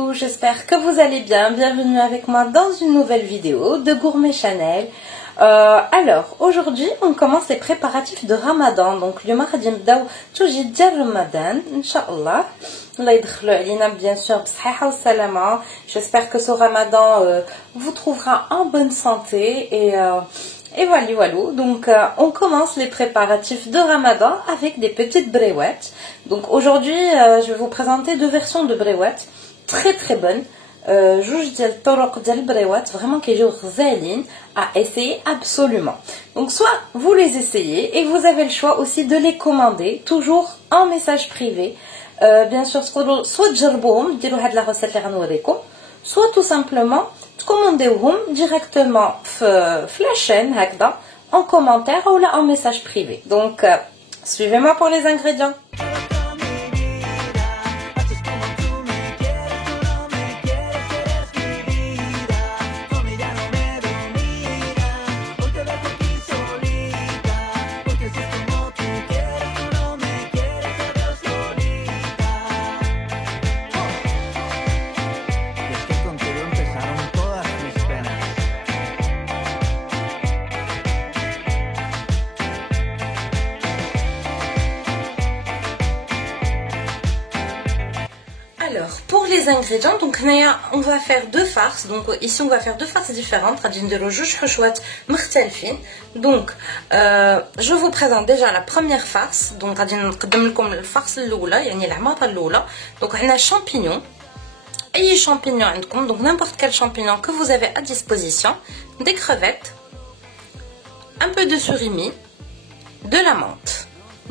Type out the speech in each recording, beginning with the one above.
tous, j'espère que vous allez bien. Bienvenue avec moi dans une nouvelle vidéo de Gourmet Channel. Alors, aujourd'hui, on commence les préparatifs de Ramadan. Donc, le mardi, tout de Ramadan, Inch'Allah. Allah yadkhlu alina, bien sûr, b'sahha wa salama. J'espère que ce Ramadan vous trouvera en bonne santé et voilà. Donc, on commence les préparatifs de Ramadan avec des petites bréouettes. Donc, aujourd'hui, je vais vous présenter deux versions de bréouettes très très bonnes. Juge ديال الطرق ديال البريوات vraiment qui jouent غزالين à essayer absolument. Donc soit vous les essayez et vous avez le choix aussi de les commander toujours en message privé. Bien sûr soit تجربوهم ديروا هاد la recette اللي غنوريكم soit tout simplement تكومونديوهم directement في la chaîne هكذا en commentaire ou là en message privé. Donc suivez-moi pour les ingrédients. Alors, pour les ingrédients, donc on va faire deux farces. Donc ici on va faire deux farces différentes. Donc je vous présente déjà la première farce. Donc la farce donc on a champignons. Et champignons, donc n'importe quel champignon que vous avez à disposition, des crevettes, un peu de surimi, de la menthe.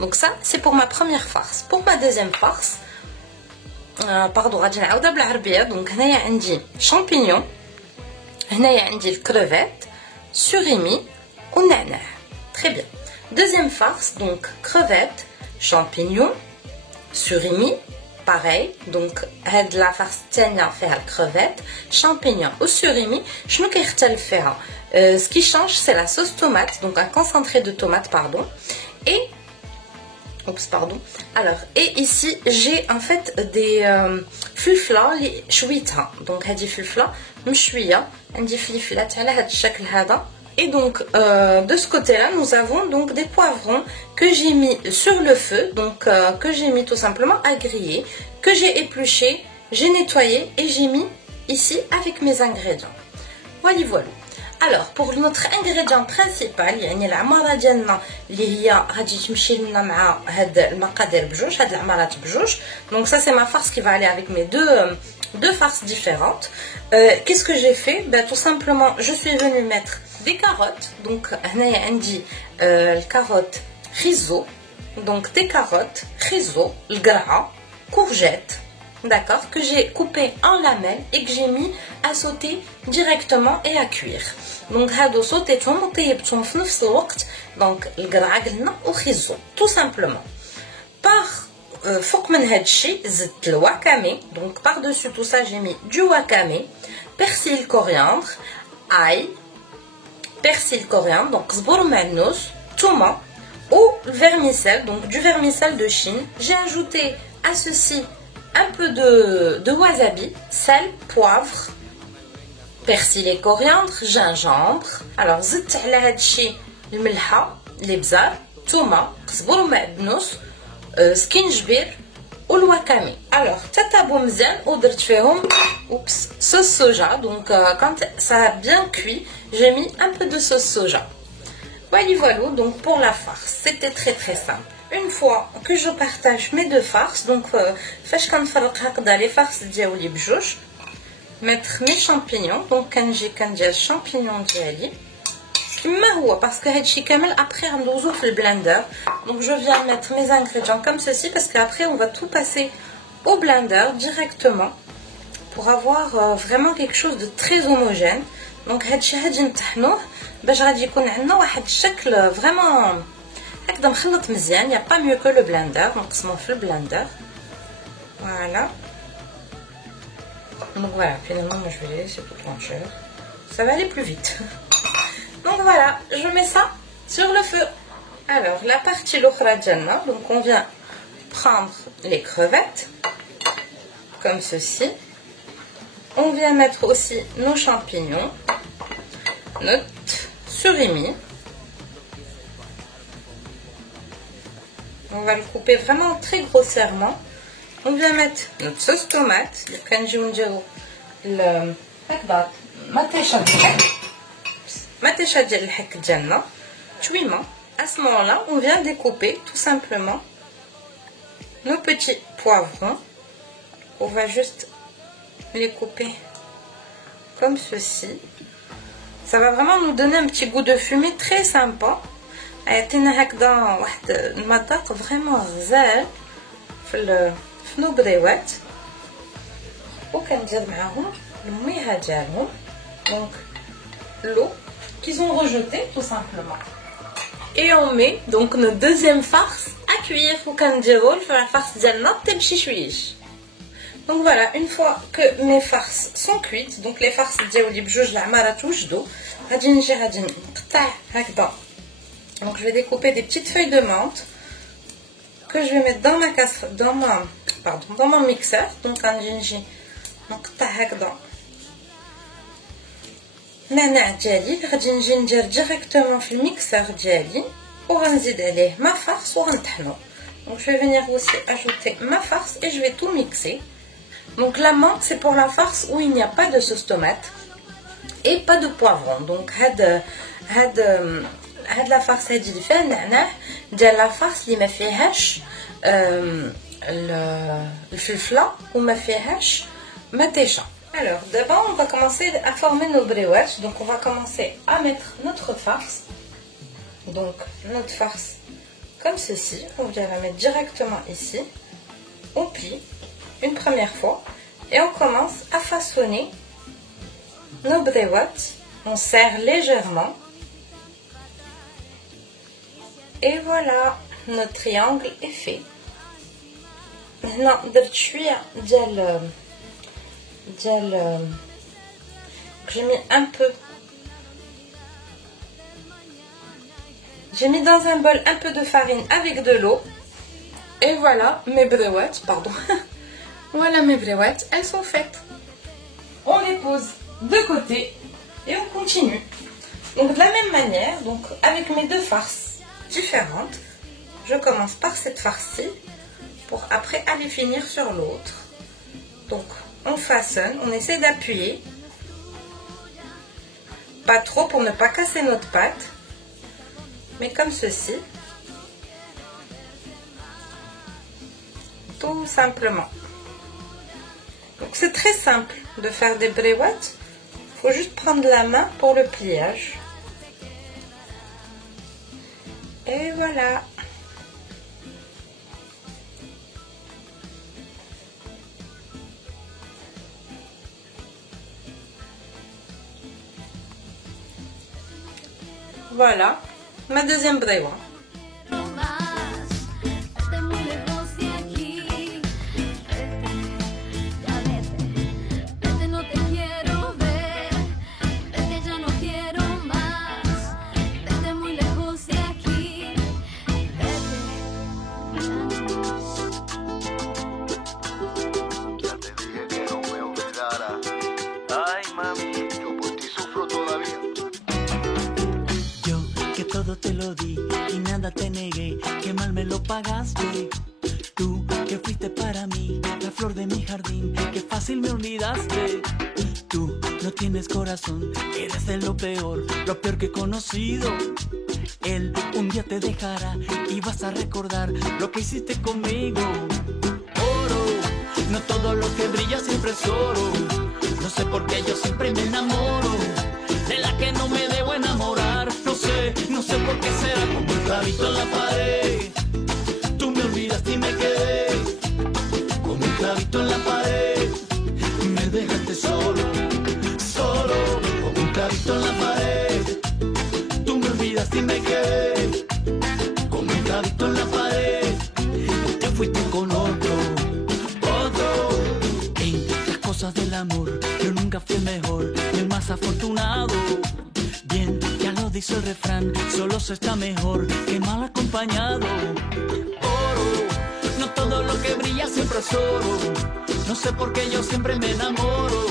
Donc ça c'est pour ma première farce. Pour ma deuxième farce, pardon, غادي نعاودها بالعربيه. دونك هنايا عندي شامبينيون، هنايا عندي الكروفيت، سوريمي والنعناع. Très bien. Deuxième farce, donc crevettes, champignons, surimi, pareil. Donc هاد la farce الثانيه فيها الكروفيت، champignons ou surimi. شنو كيختلف فيها؟ Ce qui change c'est la sauce tomate, donc un concentré de tomate, pardon. Et pardon. Alors, et ici j'ai en fait des فلفله اللي شويتها. Donc هذه فلفله مشويه، عندي فلفلات على هذا الشكل هذا. Et donc de ce côté-là, nous avons donc des poivrons que j'ai mis sur le feu, donc que j'ai mis tout simplement à griller, que j'ai épluché, j'ai nettoyé et j'ai mis ici avec mes ingrédients. Voilà. Alors pour notre ingrédient principal يعني العمارة ديالنا اللي هي غادي تمشي لنا مع هاد المقادير بجوج، هاد العمارات بجوج. Donc ça c'est ma farce qui va aller avec mes deux farces différentes. Qu'est-ce que j'ai fait? Ben, tout simplement je suis venue mettre des carottes. Donc هنايا عندي الكاروت خيزو، donc des carottes خيزو القرعة، courgettes, d'accord, que j'ai coupé en lamelles et que j'ai mis à sauter directement et à cuire. Donc هادو صوتيتهم وطيبتهم في نفس الوقت. donc القرعة قلنا وخيزو tout simplement. فوق من هاد الشيء زدت الوكامي. donc par dessus tout ça j'ai mis du wakame, persil, coriandre, ail, persil, coriandre, donc زبور ومعنوس, touma ou vermicelle, donc du vermicelle de Chine. J'ai ajouté à ceci un peu de wasabi, sel, poivre, persil et coriandre, gingembre. Alors زدت على هذا الشيء الملحه، الابزار، ثومه، قزبر ومعدنوس، سكينجبير والوكامي. Alors تتابعوا مزيان ودرت فيهم sauce soja. Donc quand ça a bien cuit, j'ai mis un peu de sauce soja. Voilà. Donc pour la farce, c'était très très simple. Une fois que je partage mes deux farces, donc فاش كنفرق هكذا les farces ديالي بجوج، mettre mes champignons. donc كندير champignons ديالي كما هو parce que هادشي كامل après غندوزو في البلندر. donc je viens mettre mes ingrédients comme ceci parce qu'après on va tout passer au blender directement pour avoir vraiment quelque chose de très homogène. donc هادشي غادي نطحنوه باش غادي يكون عندنا واحد الشكل vraiment هكذا مخلط مزيان. يا با ميو كو لو بلندر، نقسموه في البلندر. voilà. donc voilà, finalement moi je vais les laisser tout blanchir, ça va aller plus vite. donc voilà, je mets ça sur le feu. alors la partie l'okhra djalna, donc on vient prendre les crevettes comme ceci. on vient mettre aussi nos champignons, notre surimi. On va le couper vraiment très grossièrement. On vient mettre notre sauce tomate. À ce moment-là, on vient découper tout simplement nos petits poivrons. On va juste les couper comme ceci. Ça va vraiment nous donner un petit goût de fumée très sympa. عطينا هكذا واحد المذاق vraiment غزال في nos بريوات. وكندير معاهم الميها ديالهم donc l'eau qu'ils ont rejetée tout simplement. Et on met donc notre deuxième farce à cuire. وكنديروا la farce ديالنا تمشي شويش. Donc voilà, une fois que mes farces sont cuites, donc les farces ديالي بجوج العمارات وجدوا غادي نجي غادي نقطع هكذا. Donc je vais découper des petites feuilles de menthe que je vais mettre dans ma casserole, dans mon mixeur. Donc غادي نجي نقطع هكذا النعناع ديالي غادي نجي ندير ديريكتومون في الميكسور ديالي وغنزيد عليه ما farce وغنطحنو. Donc je vais venir aussi ajouter ma farce et je vais tout mixer. Donc la menthe c'est pour la farce où il n'y a pas de sauce tomate et pas de poivron. Donc هاد la farce هادي اللي فيها النعناع ديال la farce اللي ما فيهاش الفلفله وما فيهاش مطيشه. Alors d'abord on va commencer à former nos brioches. Donc on va commencer à mettre notre farce. Donc notre farce comme ceci, on vient la mettre directement ici. On plie une première fois et on commence à façonner nos brioches. On serre légèrement. Et voilà, notre triangle est fait. Maintenant, j'ai mis un peu. J'ai mis dans un bol un peu de farine avec de l'eau. Et voilà mes brioches, pardon. Voilà mes brioches, elles sont faites. On les pose de côté et on continue. Donc de la même manière, donc avec mes deux farces différentes, je commence par cette farce-ci pour après aller finir sur l'autre. Donc on façonne, on essaie d'appuyer, pas trop pour ne pas casser notre pâte, mais comme ceci, tout simplement. Donc c'est très simple de faire des brioches, il faut juste prendre la main pour le pliage. Et voilà. Voilà ma deuxième brioche. Todo te lo di y nada te negué, que mal me lo pagaste. Tú que fuiste para mí, la flor de mi jardín, que fácil me olvidaste. Tú no tienes corazón, eres de lo peor que he conocido. Él un día te dejará y vas a recordar lo que hiciste conmigo. Oro, no todo lo que brilla siempre es oro. No sé por qué yo siempre me enamoro de la que no me debo enamorar. No sé por qué será como un clavito en la pared. Tú me olvidaste y me quedé como un clavito en la pared. Me dejaste solo, solo, como un clavito en la pared. Tú me olvidaste y me quedé como un clavito en la pared. Te fuiste con otro. En las cosas del amor yo nunca fui el mejor ni el más afortunado. Bien, ya lo dice el refrán, solo se está mejor que mal acompañado. Oro, no todo lo que brilla siempre es oro. No sé por qué yo siempre me enamoro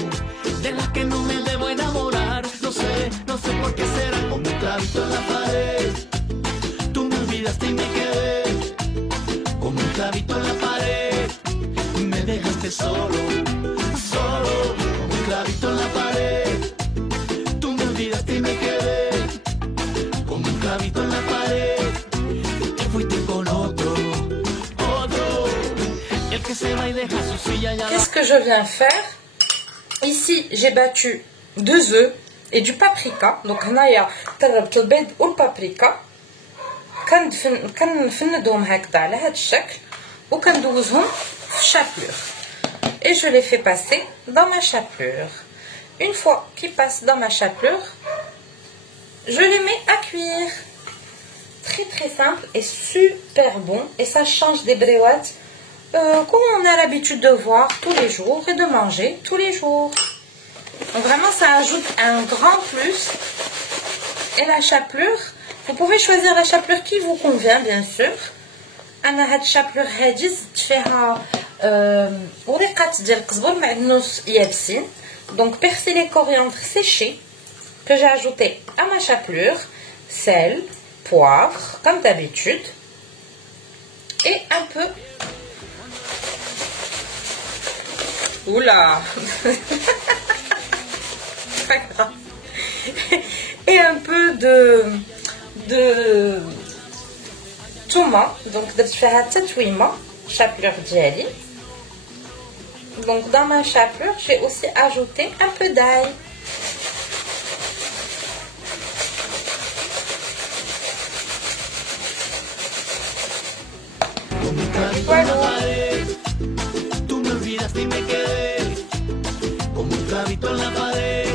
No sé por qué será como un clavito en la pared. Tú me olvidaste y me quedé como un clavito en la pared. Me dejaste solo, solo, como un clavito en la pared. Tú me olvidaste y me quedé como un clavito en la pared. Te fuiste con otro, otro, el que se va y deja su silla ya. Qu'est-ce que je viens faire? Ici, j'ai battu 2 œufs et du paprika. Donc, هنايا ضربت البيض والبابريكا. كنفندهم هكذا على هذا الشكل وكندوزهم في chapelure. Et je les fais passer dans ma chapelure. Une fois qu'ils passent dans ma chapelure, je les mets à cuire. Très très simple et super bon. Et ça change des bréouettes comme on a l'habitude de voir tous les jours et de manger tous les jours. Donc vraiment ça ajoute un grand plus. Et la chapelure, vous pouvez choisir la chapelure qui vous convient bien sûr. أنا هاد الشابلور هادي زدت فيها ورقات ديال القزبر معدنوس يابسين. Donc persil coriandre séché que j'ai ajouté à ma chapelure, sel, poivre comme d'habitude et un peu oula pas grave et un peu de تومة. donc درت فيها تتويمة chapelure ديالي. Donc dans ma chapelure j'ai aussi ajouté un peu d'ail. Voilà. Tú me olvidaste y me quedé como un clavito en la pared.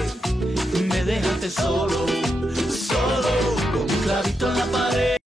Me dejaste solo.